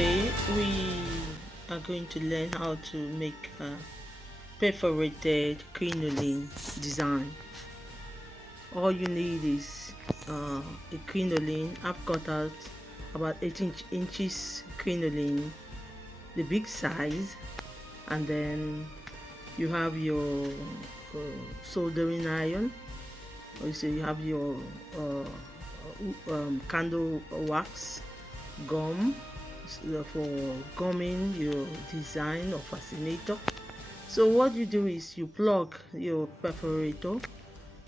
Today we are going to learn how to make a perforated crinoline design. All you need is a crinoline. I've cut out about 18 inches crinoline, the big size, and then you have your soldering iron, or so you have your candle wax, gum for gumming your design or fascinator. So what you do is you plug your perforator,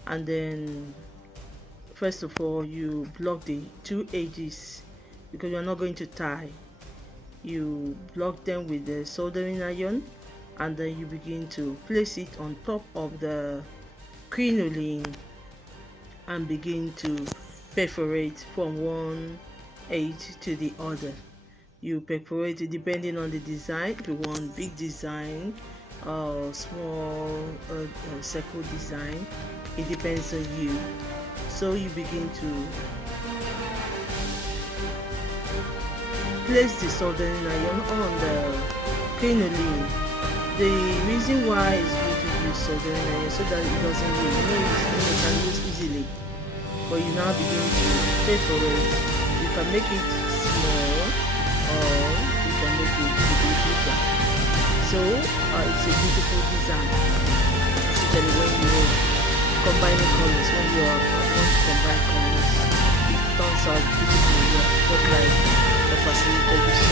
and then first of all you block the two edges because you're not going to tie. You block them with the soldering iron, and then you begin to place it on top of the crinoline and begin to perforate from one edge to the other. You perforate it depending on the design. If you want big design or small circle design, it depends on you. So you begin to place the soldering iron on the crinoline. The reason why is good to use soldering iron so that it doesn't lose. You can use easily. But you now begin to perforate. You can make it small, or you can make it bigger. So it's a beautiful design, especially when you're combining colors. When you want to combine colors, it turns out beautiful, just like the facilitator you saw.